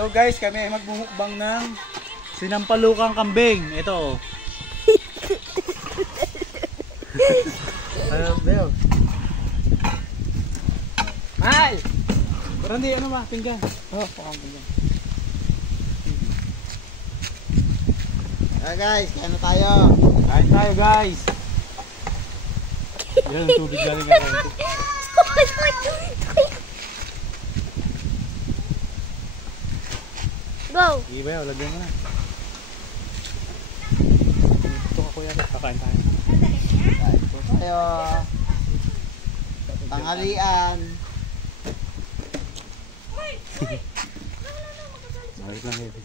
So guys, kami ay magmumukbang ng sinampalukang kambing. Ito. Bel. Mahal! Pero hindi, ano ba? Pinggan. Oh, pakang pinggan. Guys, kain na tayo. Kain tayo guys. Yan ang tubig galing nga kain. Go! Sige ba, lagyan mo na. Ito ka kuya, kakain tayo. Kain po tayo. Tanghalian. Balik lang heavy.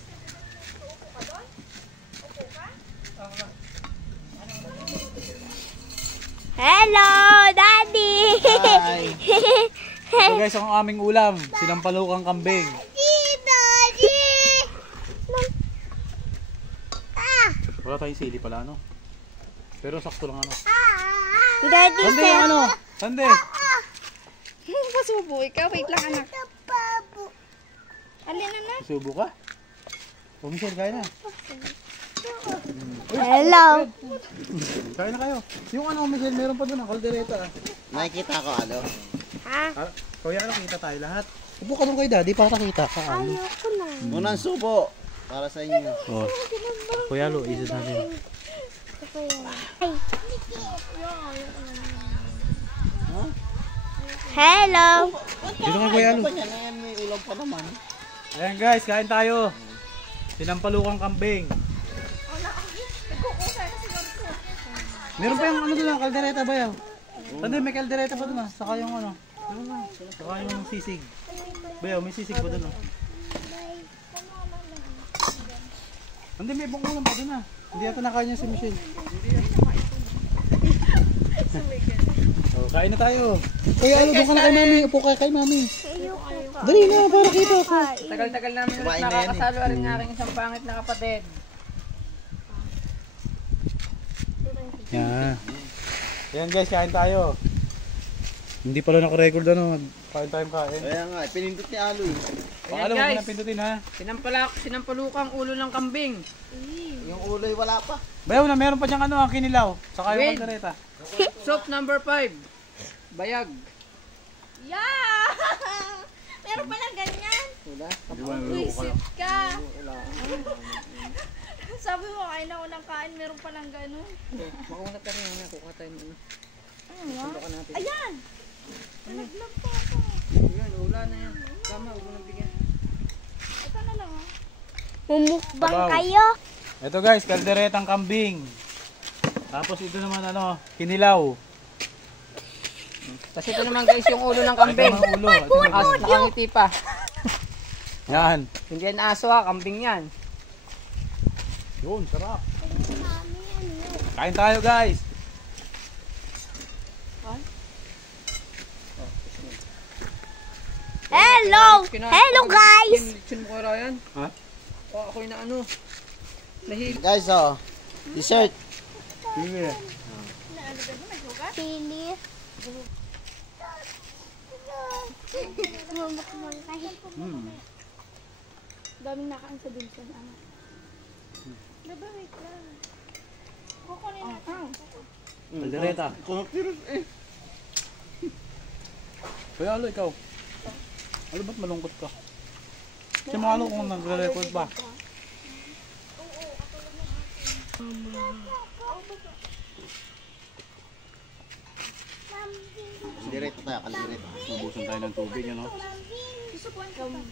Hello, Daddy! Hi! Ito guys, ang aming ulam. Sinampalukang kambing. Daddy! Wala tayong sili pala, ano? Pero sakto lang, ano? Daddy, Sande yung ano? Sande! Pasubo ikaw, wait lang anak. Alin na? Subo ka? O Michelle, kain na. Hello! Kain na kayo. Yung ano, Michelle, meron pa doon ang kaldereta. Nakikita ko ano? Ha? Kuya, ano, kita tayo lahat. Upo ka doon kay daddy para kita ka. Ano? Ayoko na. Unang subo. Para sa inyo. Oh. Kuya, lo, isid natin. Hello! Dito ka, Kuya, lo. Yan, may ulam pa naman. Ayan guys, kain tayo. Sinampalukang kambing. Meron pa yung ano doon, kaldereta ba yan? Tanda, may kaldereta pa doon ah. Saka yung ano. Saka yung sisig. Bayaw, may sisig pa doon ah. Hindi, may ibang ulam pa doon ah. Hindi yata nakain niya si Michelle. Oh, kain na tayo. Kaya ano, doon ka na kay mami. Upo ka kay mami. Dali na, para kita. Tagal-tagal namin ulit nakakasalo rin ng aking isang pangit na kapatid. Yan. Ayan guys, kain tayo. Hindi pala naka-record ano. Kain tayong kain. Kaya nga, pinindot ni Alo eh. Pakala mo na pindutin ha. Sinampalukang ulo ng kambing. Yung uloy wala pa. Bayaw na, meron pa diyang ano, ang kinilaw. Saka yung kaldereta. Soup number 5. Bayag. Yeah! Meron pa lang ganyan. Wala. Visit ka. Sabi mo, kain ako ng kain, meron pa lang gano'n. Mauna pa rin na kukuha tayo ng ano. Ano Ka natin. Ayan! Nalaglag pa ako. Yan, wala na yan. Tama, huwag mo nang bigyan. Ito na lang ah. Mumukbang Sabaw. kayo. Ito guys, kalderetang kambing. Tapos ito naman ano, kinilaw. Tapos ito naman guys, yung ulo ng kambing. Ito ang ulo. Ito ang As, ulo. nakangiti pa. Yan. Hindi yan aso ha, kambing yan. Yun, sarap. Kain tayo guys. Hello! Hello guys! Lechon mo ko Ryan. Ha? Ako yung na ano. Nahil. Guys, oh. Dessert. Sige. Chili. Mumukbang kayo. Daming nakain sa Binson. Diba, wait lang. Kukunin natin. Kaldereta. Kumakirot eh. Kuya Alo, ikaw. Ano ba't malungkot ka? Si mga Alo kung nagre-record ba? Kaldereta tayo, kaldereta. Nabusan tayo ng tubig, ano?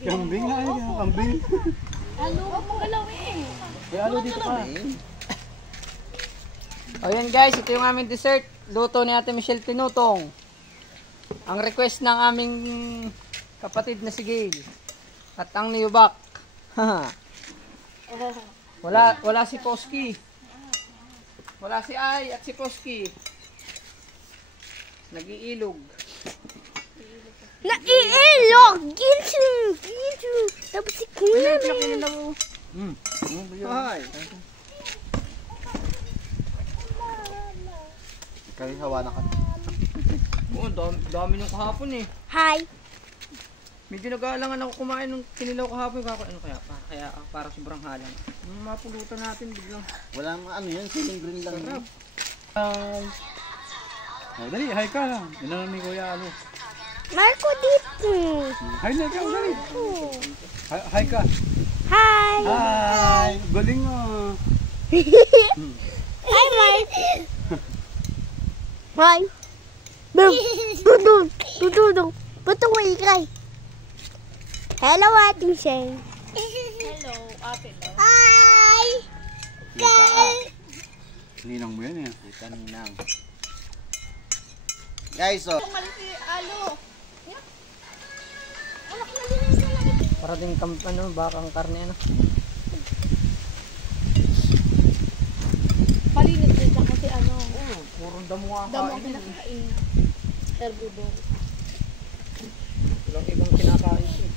Kambing na, ay, kambing. Halo, huwag mong galawin. Kuya Alo, dito ka. O yan guys, ito yung aming dessert. Luto ni Ate Michelle Tinutong. Ang request ng aming kapatid na si Gail. At ang niyubak. wala si Poski. Wala si Ay at si Poski. Nag-iilog. Naiilog! Ginsu! Tapos si Kuya. Hi. Kaya hawa na ka. Oo, dami nung kahapon eh. Hi! Medyo nag-aalangan ako kumain nung kinilaw kahapon. Kako, ano kaya? Para sobrang halang. Nung mapulutan natin biglang. Walang ano yan, siling green lang. Sarap. Oh, dali, hi ka lang. Inanon ni Kuya Alo. Marco dito. Hi na ikaw, dali. Hi ka. Hi. Hi! Galing mo. Hi, Mark. Hi. Dududong. Ba't ako ikay? Hello, Ate Shane. Hello, ate lang. Hi. Ninang mo yan eh. Kita ninang. Guys, so. Tumal si Alo. Yan. Anak na din yung salamat. Para din bakang karne ano. Malinis din siya kasi ano. Purong damo nga Damo ang kain. kinakain niya. Herbivore. Walang ibang kinakain siya.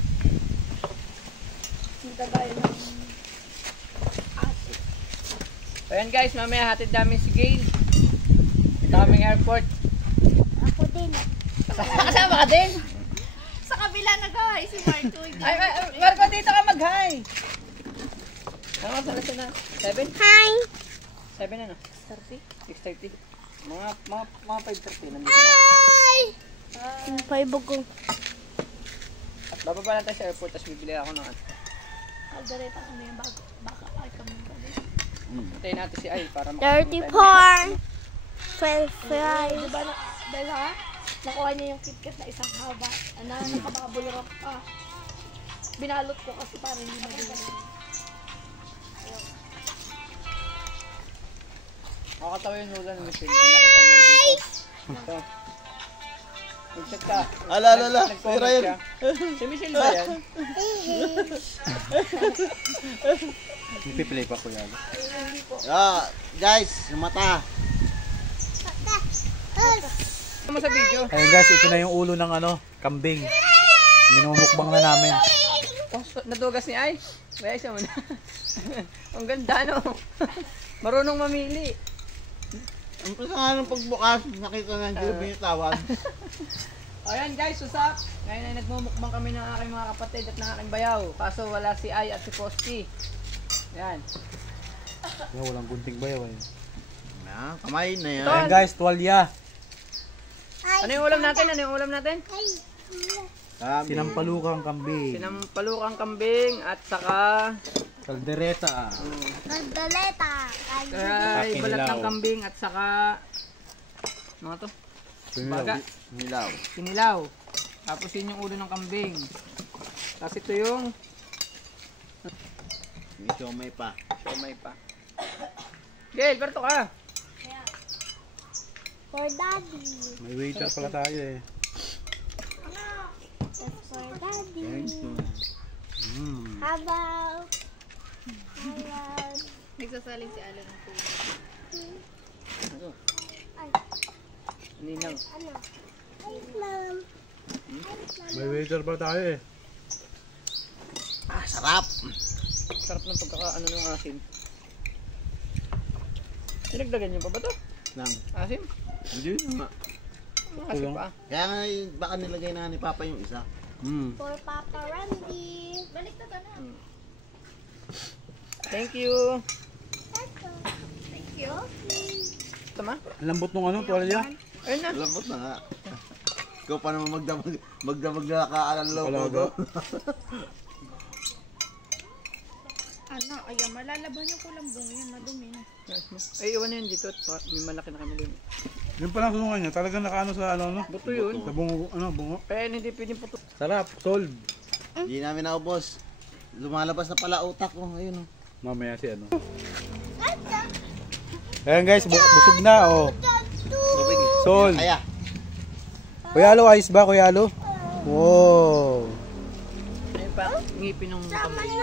Hindi kagaya ng aso. So yan guys, mamaya hatid namin si Gail. Kaming airport. Ako din. Kasama ka din? Sa kabila na guys, si Marco. Ay, Marco, dito ka mag-hi. Ano, sana na? 7? Hi. 7 ano? 30. 6:30. Mga 5:30 nandito na. Hi. Yung paibog ko. At bababa lang tayo sa airport, tapos bibili ako ng ano. Aldereta kami yung baka ay kami kami. Hintayin natin si Ay para 34. 12. Diba na, dahil ha? Nakuha niya yung KitKat na isang haba. Nakabulurok pa. Binalot ko kasi para hindi magiging. Makakatawa yung nula ng Michelle. Nakita mo dito. So, mag-check ka. Ala. Nag-comment Pero yun. siya. Si Michelle ba yan? Ipiplay pa Kuya Alo. Guys, yung mata. Ano mo sa video? Ayun guys, ito na yung ulo ng kambing. Minumukbang na namin. Oh, nadugas ni Ay. Kaya siya muna. Ang ganda no. Marunong mamili. Ang pasa nga ng pagbukas, nakita na yung binitawag. Ayan guys, susap. Ngayon ay nagmumukbang kami ng aking mga kapatid at ng aking bayaw. Kaso wala si Ay at si Posty. Ayan. Walang gunting bayaw eh. Kamay na yan. Ayun guys, tuwalya. Ano yung ulam natin? Ano yung ulam natin? Sinampalukang kambing. Sinampalukang kambing at saka Kaldereta. Nagdaleta. ay balat ng kambing at saka mga to, baga, Nilaw. sinilaw. Tapos yun yung ulo ng kambing. Tapos ito yung May siomay pa. siomay pa. Gail, berto ka. For daddy. May waiter pala tayo eh. That's for daddy. Mm. Habang. Nagsasaling si Alo ng tubig. Ninang. Ano? Hi, mom. May waiter pala tayo eh. Sarap. Sarap ng pagkakaano ng asim. Sinagdagan niyo pa ba to? Nang. Asim? Hindi nga. Asim pa. Kaya nga baka nilagay na ni Papa yung isa. For Papa Randy. Baliktad ka na. Thank you. Thank you. Ito ma? Ang lambot nung tuwalya. Ayun na. Lambot na nga. Ikaw pa naman magdamag na nakaalan loob Talaga? ko. Ano, ayan, malalaban yung kulambong yan, madumi na. Ay, iwan na yun dito. May malaki na kami din. Yung palang sunungan niya, talagang nakaano sa Buto yun. sa bungo, bungo. Kaya hindi pwedeng puto. Sarap, solve. Hindi namin naubos. Lumalabas na pala utak ko. Ayun. Mamaya si Ayan guys, busog na oh. Tubig. Solve. Kaya. Kuya Alo, ayos ba Kuya Alo? Wow. Ayun pa, ngipin ng kambing.